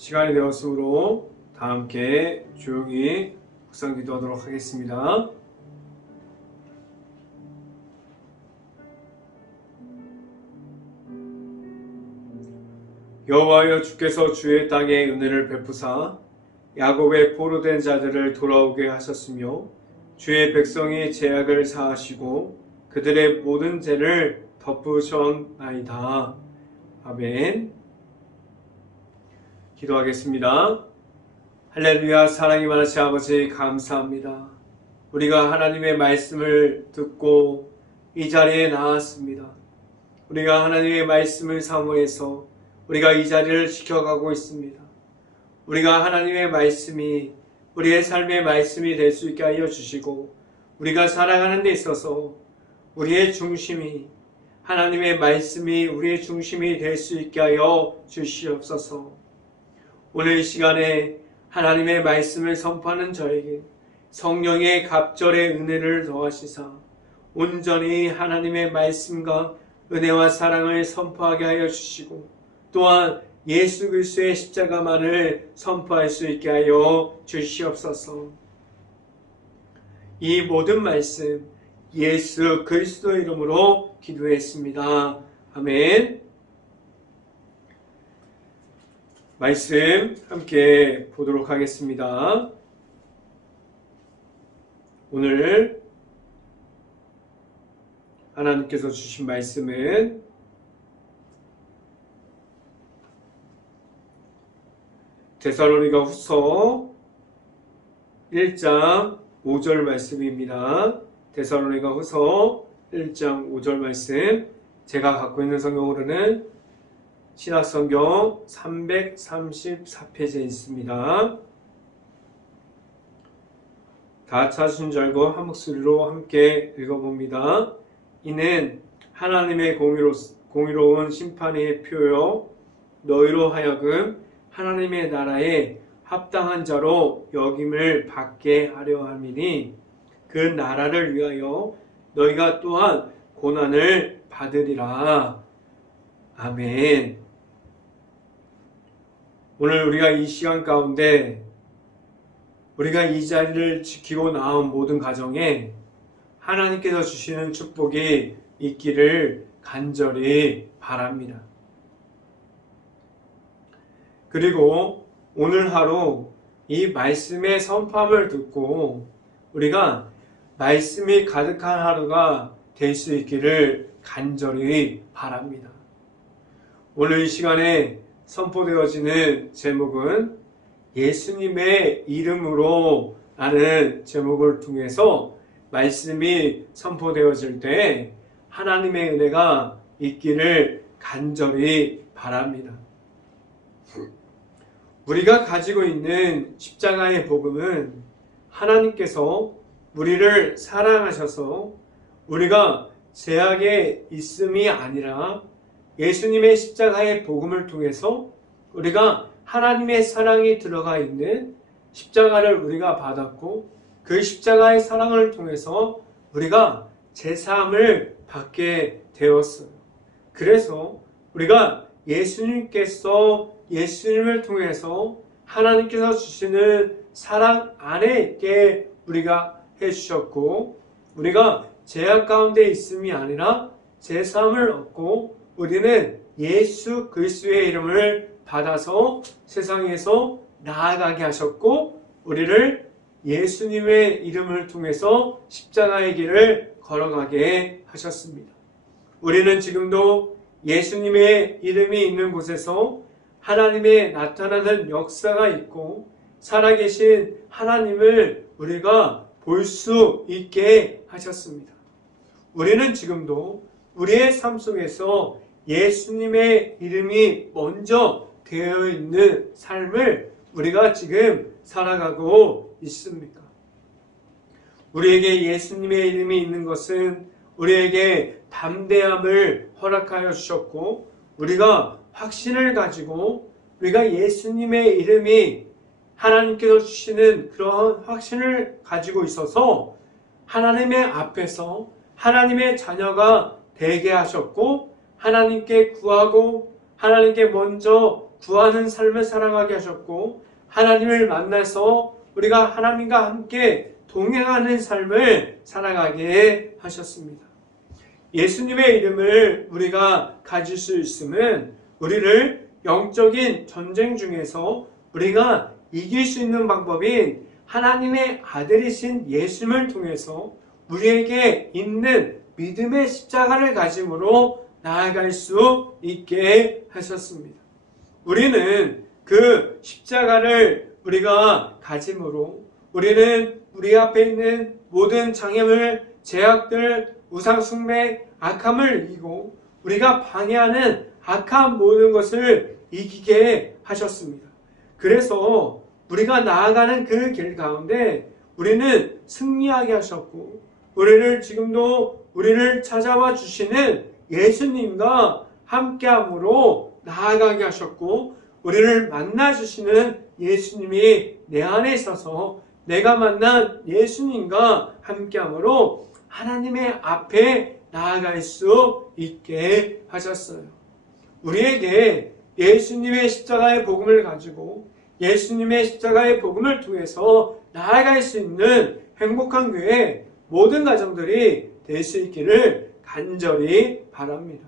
시간이 되었으므로 다 함께 조용히 묵상 기도하도록 하겠습니다. 여호와여, 주께서 주의 땅에 은혜를 베푸사 야곱의 포로된 자들을 돌아오게 하셨으며 주의 백성의 죄악을 사하시고 그들의 모든 죄를 덮으셨나이다. 아멘. 기도하겠습니다. 할렐루야. 사랑이 많으신 아버지, 감사합니다. 우리가 하나님의 말씀을 듣고 이 자리에 나왔습니다. 우리가 하나님의 말씀을 사모해서 우리가 이 자리를 지켜가고 있습니다. 우리가 하나님의 말씀이 우리의 삶의 말씀이 될 수 있게 하여 주시고, 우리가 살아가는 데 있어서 우리의 중심이, 하나님의 말씀이 우리의 중심이 될 수 있게 하여 주시옵소서. 오늘 이 시간에 하나님의 말씀을 선포하는 저에게 성령의 갑절의 은혜를 더하시사 온전히 하나님의 말씀과 은혜와 사랑을 선포하게 하여 주시고, 또한 예수 그리스도의 십자가만을 선포할 수 있게 하여 주시옵소서. 이 모든 말씀 예수 그리스도 이름으로 기도했습니다. 아멘. 말씀 함께 보도록 하겠습니다. 오늘 하나님께서 주신 말씀은 데살로니가 후서 1장 5절 말씀입니다. 데살로니가 후서 1장 5절 말씀, 제가 갖고 있는 성경으로는 신약성경 334페이지에 있습니다. 다 찾으신 줄 알고 한 목소리로 함께 읽어봅니다. 이는 하나님의 공의로운 심판의 표요 너희로 하여금 하나님의 나라에 합당한 자로 여김을 받게 하려 함이니 그 나라를 위하여 너희가 또한 고난을 받으리라. 아멘. 오늘 우리가 이 시간 가운데 우리가 이 자리를 지키고 나온 모든 가정에 하나님께서 주시는 축복이 있기를 간절히 바랍니다. 그리고 오늘 하루 이 말씀의 선포함을 듣고 우리가 말씀이 가득한 하루가 될 수 있기를 간절히 바랍니다. 오늘 이 시간에 선포되어지는 제목은 예수님의 이름으로 라는 제목을 통해서 말씀이 선포되어질 때 하나님의 은혜가 있기를 간절히 바랍니다. 우리가 가지고 있는 십자가의 복음은 하나님께서 우리를 사랑하셔서 우리가 죄악에 있음이 아니라 예수님의 십자가의 복음을 통해서 우리가 하나님의 사랑이 들어가 있는 십자가를 우리가 받았고, 그 십자가의 사랑을 통해서 우리가 제사함을 받게 되었어요. 그래서 우리가 예수님을 통해서 하나님께서 주시는 사랑 안에 있게 우리가 해주셨고, 우리가 죄악 가운데 있음이 아니라 제사함을 얻고 우리는 예수 그리스도의 이름을 받아서 세상에서 나아가게 하셨고, 우리를 예수님의 이름을 통해서 십자가의 길을 걸어가게 하셨습니다. 우리는 지금도 예수님의 이름이 있는 곳에서 하나님의 나타나는 역사가 있고 살아계신 하나님을 우리가 볼 수 있게 하셨습니다. 우리는 지금도 우리의 삶 속에서 예수님의 이름이 먼저 되어 있는 삶을 우리가 지금 살아가고 있습니까? 우리에게 예수님의 이름이 있는 것은 우리에게 담대함을 허락하여 주셨고, 우리가 확신을 가지고 우리가 예수님의 이름이 하나님께서 주시는 그런 확신을 가지고 있어서 하나님의 앞에서 하나님의 자녀가 되게 하셨고, 하나님께 구하고 하나님께 먼저 구하는 삶을 살아가게 하셨고, 하나님을 만나서 우리가 하나님과 함께 동행하는 삶을 살아가게 하셨습니다. 예수님의 이름을 우리가 가질 수 있으면 우리를 영적인 전쟁 중에서 우리가 이길 수 있는 방법인 하나님의 아들이신 예수님을 통해서 우리에게 있는 믿음의 십자가를 가짐으로 나아갈 수 있게 하셨습니다. 우리는 그 십자가를 우리가 가짐으로 우리는 우리 앞에 있는 모든 장애물, 제약들, 우상숭배, 악함을 이기고 우리가 방해하는 악한 모든 것을 이기게 하셨습니다. 그래서 우리가 나아가는 그 길 가운데 우리는 승리하게 하셨고, 우리를 지금도 우리를 찾아와 주시는 예수님과 함께함으로 나아가게 하셨고, 우리를 만나 주시는 예수님이 내 안에 있어서 내가 만난 예수님과 함께함으로 하나님의 앞에 나아갈 수 있게 하셨어요. 우리에게 예수님의 십자가의 복음을 가지고 예수님의 십자가의 복음을 통해서 나아갈 수 있는 행복한 교회 모든 가정들이 될 수 있기를 간절히 바랍니다.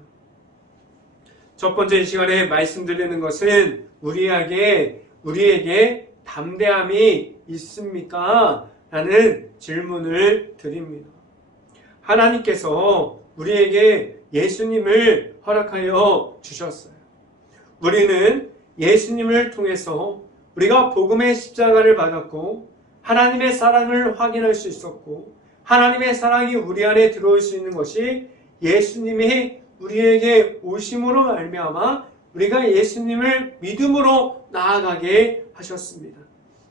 첫 번째 이 시간에 말씀드리는 것은 우리에게 담대함이 있습니까? 라는 질문을 드립니다. 하나님께서 우리에게 예수님을 허락하여 주셨어요. 우리는 예수님을 통해서 우리가 복음의 십자가를 받았고 하나님의 사랑을 확인할 수 있었고, 하나님의 사랑이 우리 안에 들어올 수 있는 것이 예수님이 우리에게 오심으로 말미암아 우리가 예수님을 믿음으로 나아가게 하셨습니다.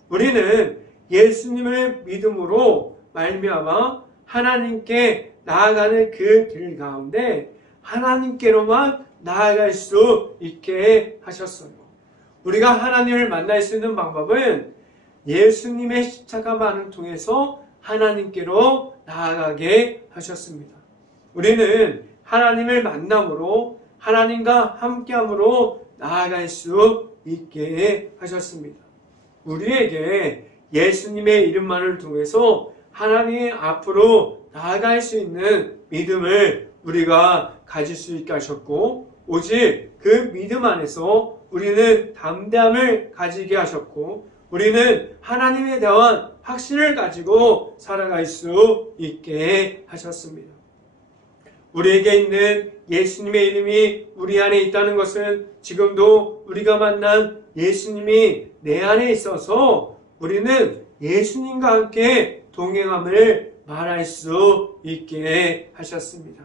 우리는 예수님을 믿음으로 말미암아 하나님께 나아가는 그 길 가운데 하나님께로만 나아갈 수 있게 하셨어요. 우리가 하나님을 만날 수 있는 방법은 예수님의 십자가만을 통해서 하나님께로 나아가게 하셨습니다. 우리는 하나님을 만남으로 하나님과 함께함으로 나아갈 수 있게 하셨습니다. 우리에게 예수님의 이름만을 통해서 하나님 앞으로 나아갈 수 있는 믿음을 우리가 가질 수 있게 하셨고, 오직 그 믿음 안에서 우리는 담대함을 가지게 하셨고, 우리는 하나님에 대한 확신을 가지고 살아갈 수 있게 하셨습니다. 우리에게 있는 예수님의 이름이 우리 안에 있다는 것은 지금도 우리가 만난 예수님이 내 안에 있어서 우리는 예수님과 함께 동행함을 말할 수 있게 하셨습니다.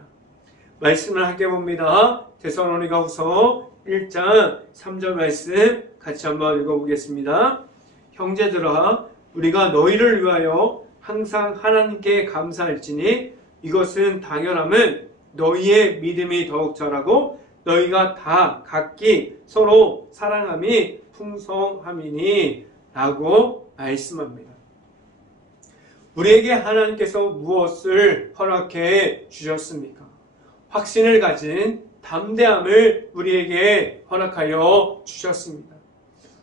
말씀을 함께 봅니다. 데살로니가후서 1장 3절 말씀 같이 한번 읽어보겠습니다. 형제들아, 우리가 너희를 위하여 항상 하나님께 감사할지니 이것은 당연함은 너희의 믿음이 더욱 자라고 너희가 다 각기 서로 사랑함이 풍성함이니 라고 말씀합니다. 우리에게 하나님께서 무엇을 허락해 주셨습니까? 확신을 가진 담대함을 우리에게 허락하여 주셨습니다.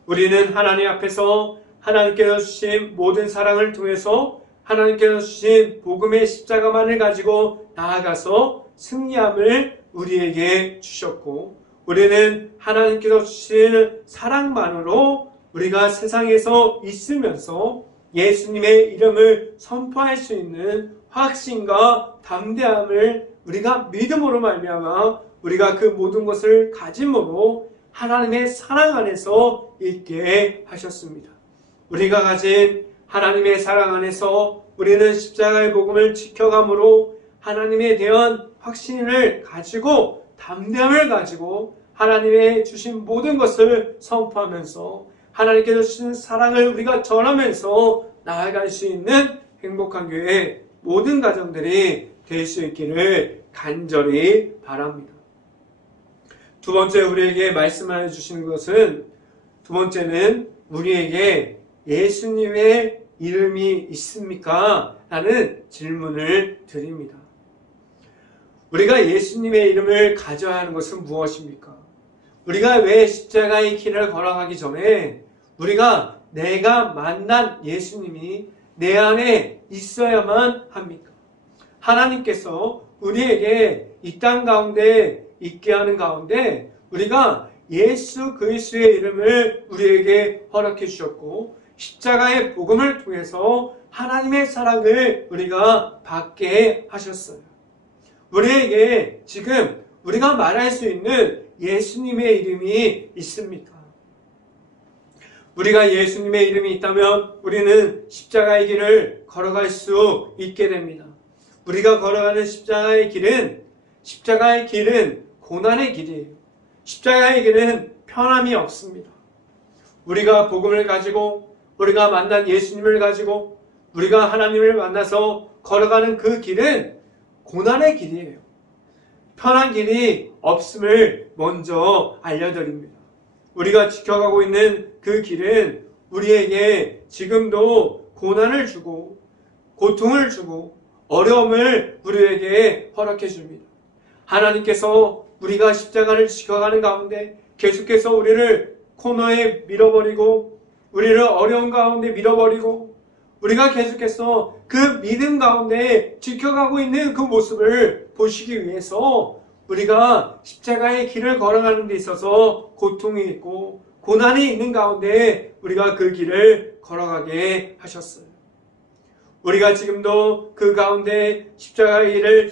우리는 하나님 앞에서 하나님께서 주신 모든 사랑을 통해서 하나님께서 주신 복음의 십자가만을 가지고 나아가서 승리함을 우리에게 주셨고, 우리는 하나님께서 주신 사랑만으로 우리가 세상에서 있으면서 예수님의 이름을 선포할 수 있는 확신과 담대함을 우리가 믿음으로 말미암아 우리가 그 모든 것을 가짐으로 하나님의 사랑 안에서 있게 하셨습니다. 우리가 가진 하나님의 사랑 안에서 우리는 십자가의 복음을 지켜감으로 하나님에 대한 확신을 가지고 담대함을 가지고 하나님의 주신 모든 것을 선포하면서 하나님께서 주신 사랑을 우리가 전하면서 나아갈 수 있는 행복한 교회 모든 가정들이 될 수 있기를 간절히 바랍니다. 두 번째 우리에게 말씀해 주시는 것은, 두 번째는 우리에게 예수님의 이름이 있습니까? 라는 질문을 드립니다. 우리가 예수님의 이름을 가져야 하는 것은 무엇입니까? 우리가 왜 십자가의 길을 걸어가기 전에 우리가 내가 만난 예수님이 내 안에 있어야만 합니까? 하나님께서 우리에게 이 땅 가운데 있게 하는 가운데 우리가 예수 그리스도의 이름을 우리에게 허락해 주셨고 십자가의 복음을 통해서 하나님의 사랑을 우리가 받게 하셨어요. 우리에게 지금 우리가 말할 수 있는 예수님의 이름이 있습니까? 우리가 예수님의 이름이 있다면 우리는 십자가의 길을 걸어갈 수 있게 됩니다. 우리가 걸어가는 십자가의 길은 고난의 길이에요. 십자가의 길은 편함이 없습니다. 우리가 복음을 가지고 우리가 만난 예수님을 가지고 우리가 하나님을 만나서 걸어가는 그 길은 고난의 길이에요. 편한 길이 없음을 먼저 알려드립니다. 우리가 지켜가고 있는 그 길은 우리에게 지금도 고난을 주고 고통을 주고 어려움을 우리에게 허락해 줍니다. 하나님께서 우리가 십자가를 지켜가는 가운데 계속해서 우리를 코너에 밀어버리고 우리를 어려운 가운데 밀어버리고 우리가 계속해서 그 믿음 가운데 지켜가고 있는 그 모습을 보시기 위해서 우리가 십자가의 길을 걸어가는 데 있어서 고통이 있고 고난이 있는 가운데 우리가 그 길을 걸어가게 하셨어요. 우리가 지금도 그 가운데 십자가의 길을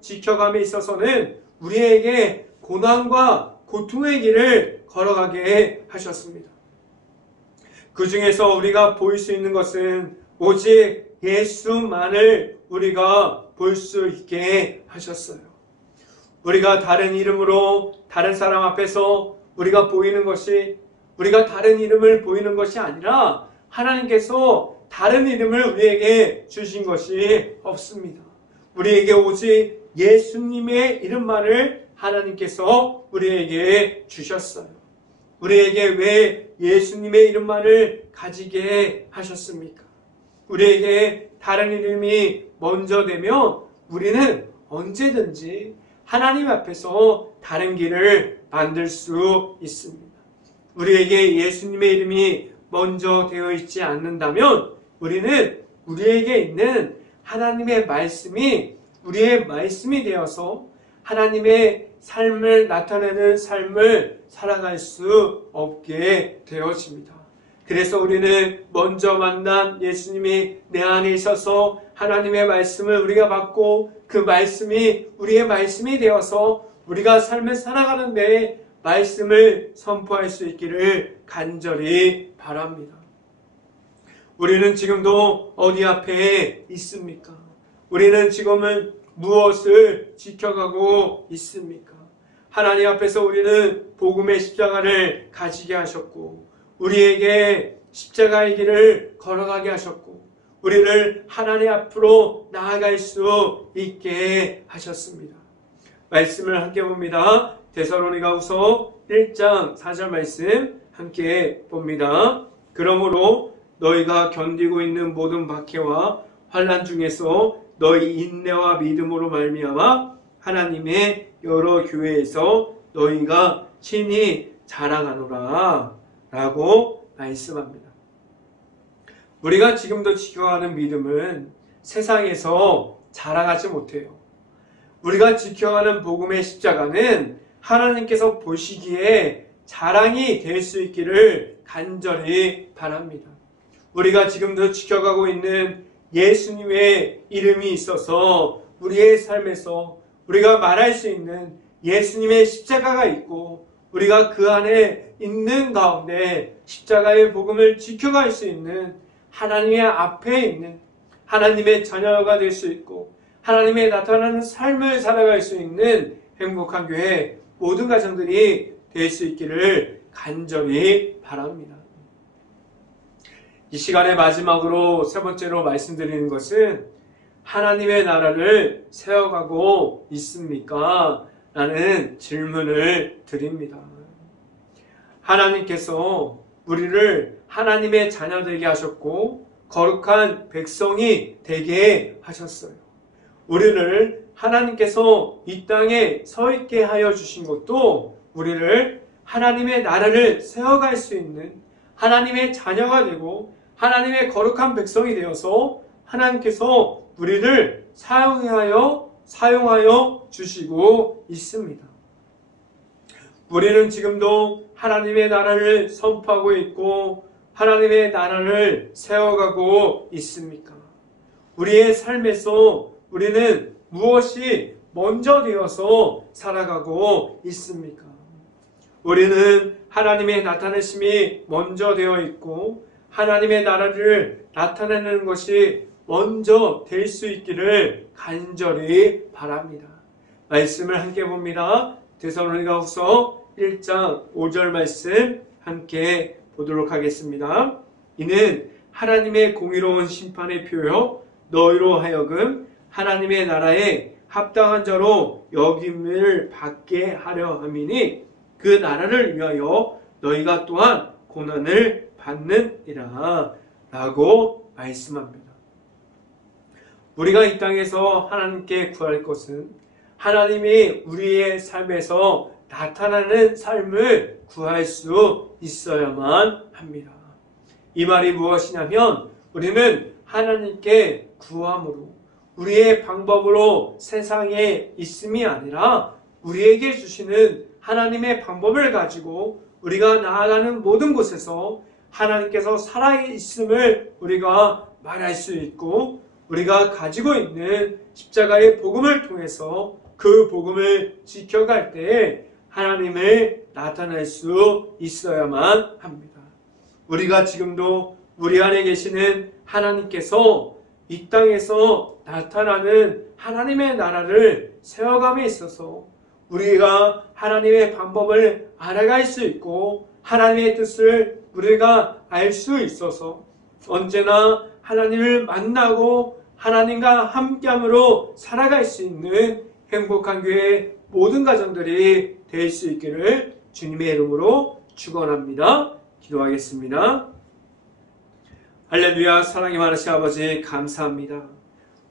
지켜감에 있어서는 우리에게 고난과 고통의 길을 걸어가게 하셨습니다. 그 중에서 우리가 보일 수 있는 것은 오직 예수만을 우리가 볼 수 있게 하셨어요. 우리가 다른 이름으로 다른 사람 앞에서 우리가 보이는 것이 우리가 다른 이름을 보이는 것이 아니라 하나님께서 다른 이름을 우리에게 주신 것이 없습니다. 우리에게 오직 예수님의 이름만을 하나님께서 우리에게 주셨어요. 우리에게 왜 예수님의 이름만을 가지게 하셨습니까? 우리에게 다른 이름이 먼저 되면 우리는 언제든지 하나님 앞에서 다른 길을 만들 수 있습니다. 우리에게 예수님의 이름이 먼저 되어 있지 않는다면 우리는 우리에게 있는 하나님의 말씀이 우리의 말씀이 되어서 하나님의 삶을 나타내는 삶을 살아갈 수 없게 되어집니다. 그래서 우리는 먼저 만난 예수님이 내 안에 있어서 하나님의 말씀을 우리가 받고 그 말씀이 우리의 말씀이 되어서 우리가 삶을 살아가는 데에 말씀을 선포할 수 있기를 간절히 바랍니다. 우리는 지금도 어디 앞에 있습니까? 우리는 지금은 무엇을 지켜가고 있습니까? 하나님 앞에서 우리는 복음의 십자가를 가지게 하셨고 우리에게 십자가의 길을 걸어가게 하셨고 우리를 하나님 앞으로 나아갈 수 있게 하셨습니다. 말씀을 함께 봅니다. 데살로니가후서 1장 4절 말씀 함께 봅니다. 그러므로 너희가 견디고 있는 모든 박해와 환난 중에서 너희 인내와 믿음으로 말미암아 하나님의 여러 교회에서 너희가 친히 자랑하노라 라고 말씀합니다. 우리가 지금도 지켜가는 믿음은 세상에서 자랑하지 못해요. 우리가 지켜가는 복음의 십자가는 하나님께서 보시기에 자랑이 될 수 있기를 간절히 바랍니다. 우리가 지금도 지켜가고 있는 예수님의 이름이 있어서 우리의 삶에서 우리가 말할 수 있는 예수님의 십자가가 있고 우리가 그 안에 있는 가운데 십자가의 복음을 지켜갈 수 있는 하나님의 앞에 있는 하나님의 자녀가 될 수 있고 하나님의 나타나는 삶을 살아갈 수 있는 행복한 교회 모든 가정들이 될 수 있기를 간절히 바랍니다. 이 시간의 마지막으로 세 번째로 말씀드리는 것은 하나님의 나라를 세워가고 있습니까? 라는 질문을 드립니다. 하나님께서 우리를 하나님의 자녀되게 하셨고 거룩한 백성이 되게 하셨어요. 우리를 하나님께서 이 땅에 서 있게 하여 주신 것도 우리를 하나님의 나라를 세워갈 수 있는 하나님의 자녀가 되고 하나님의 거룩한 백성이 되어서 하나님께서 우리를 사용하여 주시고 있습니다. 우리는 지금도 하나님의 나라를 선포하고 있고 하나님의 나라를 세워가고 있습니까? 우리의 삶에서 우리는 무엇이 먼저 되어서 살아가고 있습니까? 우리는 하나님의 나타내심이 먼저 되어 있고 하나님의 나라를 나타내는 것이 먼저 될 수 있기를 간절히 바랍니다. 말씀을 함께 봅니다. 데살로니가후서 1장 5절 말씀 함께 보도록 하겠습니다. 이는 하나님의 공의로운 심판의 표요 너희로 하여금 하나님의 나라에 합당한 자로 여김을 받게 하려 함이니 그 나라를 위하여 너희가 또한 고난을 받느니라 라고 말씀합니다. 우리가 이 땅에서 하나님께 구할 것은 하나님이 우리의 삶에서 나타나는 삶을 구할 수 있어야만 합니다. 이 말이 무엇이냐면 우리는 하나님께 구함으로 우리의 방법으로 세상에 있음이 아니라 우리에게 주시는 하나님의 방법을 가지고 우리가 나아가는 모든 곳에서 하나님께서 살아있음을 우리가 말할 수 있고 우리가 가지고 있는 십자가의 복음을 통해서 그 복음을 지켜갈 때에 하나님을 나타낼 수 있어야만 합니다. 우리가 지금도 우리 안에 계시는 하나님께서 이 땅에서 나타나는 하나님의 나라를 세워감에 있어서 우리가 하나님의 방법을 알아갈 수 있고 하나님의 뜻을 우리가 알 수 있어서 언제나 하나님을 만나고 하나님과 함께함으로 살아갈 수 있는 행복한 교회 모든 가정들이 될 수 있기를 주님의 이름으로 축원합니다. 기도하겠습니다. 할렐루야. 사랑이 많으신 아버지 감사합니다.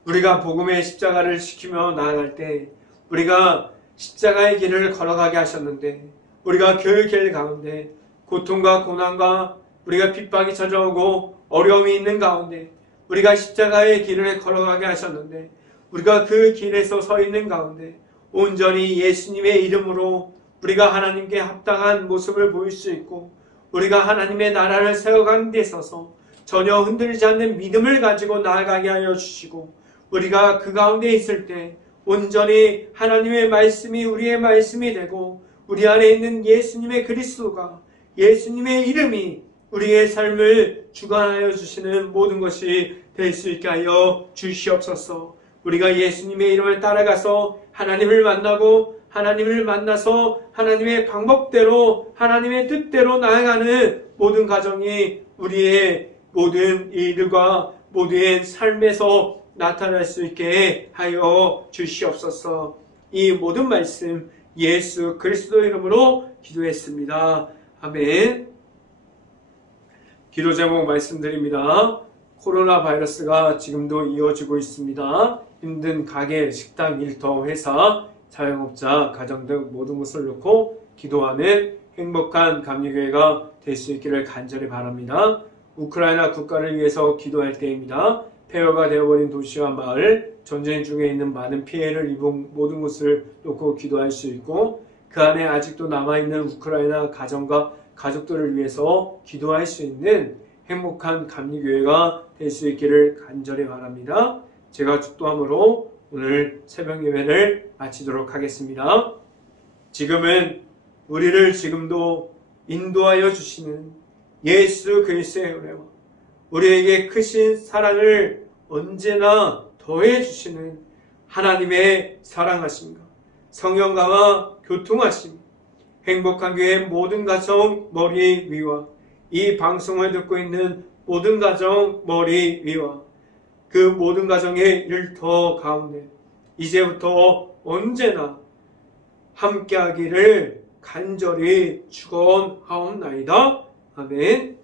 우리가 복음의 십자가를 지키며 나아갈 때 우리가 십자가의 길을 걸어가게 하셨는데 우리가 그 길 가운데 고통과 고난과 우리가 핍박이 찾아오고 어려움이 있는 가운데 우리가 십자가의 길을 걸어가게 하셨는데 우리가 그 길에서 서 있는 가운데 온전히 예수님의 이름으로 우리가 하나님께 합당한 모습을 보일 수 있고 우리가 하나님의 나라를 세워가는 데 있어서 전혀 흔들리지 않는 믿음을 가지고 나아가게 하여 주시고 우리가 그 가운데 있을 때 온전히 하나님의 말씀이 우리의 말씀이 되고 우리 안에 있는 예수님의 그리스도가 예수님의 이름이 우리의 삶을 주관하여 주시는 모든 것이 될 수 있게 하여 주시옵소서. 우리가 예수님의 이름을 따라가서 하나님을 만나고 하나님을 만나서 하나님의 방법대로 하나님의 뜻대로 나아가는 모든 가정이 우리의 모든 일과 모든 삶에서 나타날 수 있게 하여 주시옵소서. 이 모든 말씀 예수 그리스도 이름으로 기도했습니다. 아멘. 기도 제목 말씀드립니다. 코로나 바이러스가 지금도 이어지고 있습니다. 힘든 가게, 식당, 일터, 회사, 자영업자, 가정 등 모든 것을 놓고 기도하는 행복한 감리교회가 될 수 있기를 간절히 바랍니다. 우크라이나 국가를 위해서 기도할 때입니다. 폐허가 되어버린 도시와 마을, 전쟁 중에 있는 많은 피해를 입은 모든 것을 놓고 기도할 수 있고 그 안에 아직도 남아있는 우크라이나 가정과 가족들을 위해서 기도할 수 있는 행복한 감리교회가 될 수 있기를 간절히 바랍니다. 제가 축도함으로 오늘 새벽 예배를 마치도록 하겠습니다. 지금은 우리를 지금도 인도하여 주시는 예수 그리스도의 은혜와 우리에게 크신 사랑을 언제나 더해 주시는 하나님의 사랑하심과 성령과와 교통하심, 행복한 교회 모든 가정 머리 위와 이 방송을 듣고 있는 모든 가정 머리 위와 그 모든 가정의 일터 가운데 이제부터 언제나 함께하기를 간절히 축원하옵나이다. 아멘.